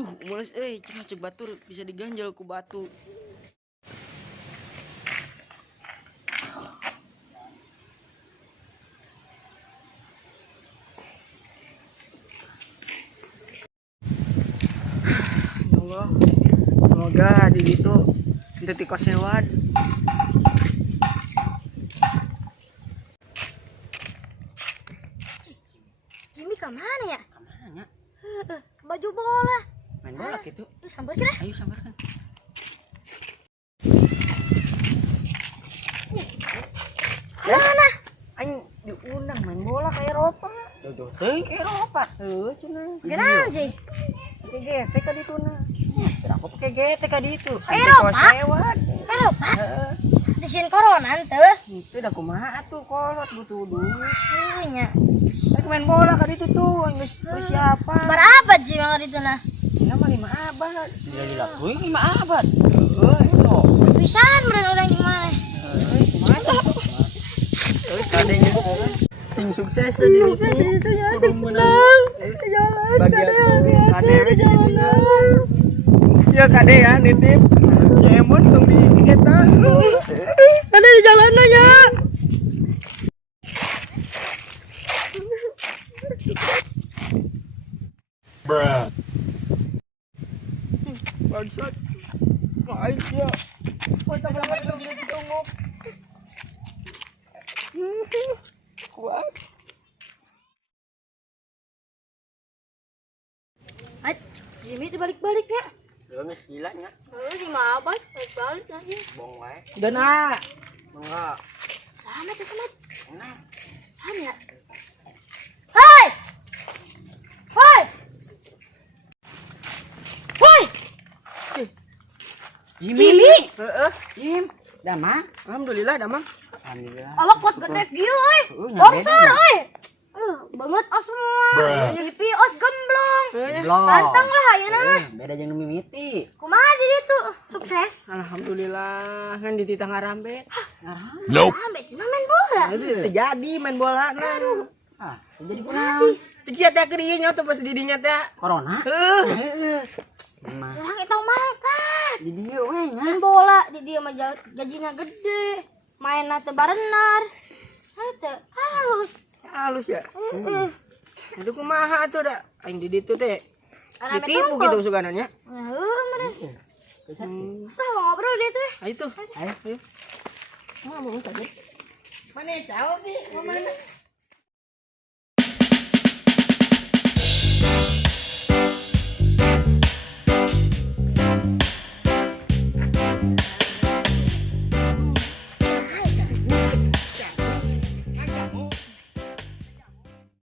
Duh, males cenah cek batur bisa diganjal ku batu. Ya Allah, semoga di itu henteu ti kosewad. Jimmy ke mana ya? Kamana? Ke baju bola. Main bola gitu. Tuh samperin ah. Ayo sambarkan. Mana? Aing diundang main bola ke Eropa. Jodoh teuing ke Eropa. Heuh cenah. Gimana sih? Pake GT ka dituna. Aku pake GT ka ditu. Eropa? Kosewad. Eropa? Heeh. Disin corona teh. Itu dah kumaha tuh kolot butuh duit. Nya. Saya main bola kan itu tuh, geus persiapan. Berapa sih mangga ditu nah? Ini mah 5 abad. Gila kuy 5 abad. Heeh, itu. Pisan meureun urang gimana? Kumaha? Kadenya sing sukses di Itu ya, senang. Jalan, kade jalan. Ya kade ya nitip. Si Emon tong di eta. Ada di jalan aja. Bruh. Bangsat. Main ya. Mantap-mantap dong ditunggu. Kuat. Jimmy itu balik-balik ya. Ya geus gila nya. Di mana? Balik lagi. Bong wae. Dana. Enggak. Sama tuh sama. Enak. Sama. Hai. Hai. Hai. Jimmy. Heeh. Jim. Damang. Alhamdulillah damang. Alhamdulillah. Allah kuat gede gitu euy. Nya Bongsor euy. Banget semua. Bruh. Jadi pios gemblong. Belum. Ganteng lah ayeuna mah. Beda jeung nu mimiti. Kumaha di ditu? Sukses. Alhamdulillah kan di titang ngarambe. Ngarambe. Nope. Ambek cuma main bola. Terjadi main bola nah. Ah, jadi kunaon? Teu sia teh keur ieu nya teh pas di dinya teh. Corona. Heeh. Emang Urang eta mangkat. di dieu we nya. Main bola di dia mah gajinya gede. Mainna teh barenar. Eta halus. Halus ya. Aduh kumaha atuh da aing di ditu teh. Ana Ditipu gitu sugananya. Heuh meureun. Masa ngobrol dia teh. Ayo tuh. Ayo. Mau tadi. Mana tahu sih? Mana?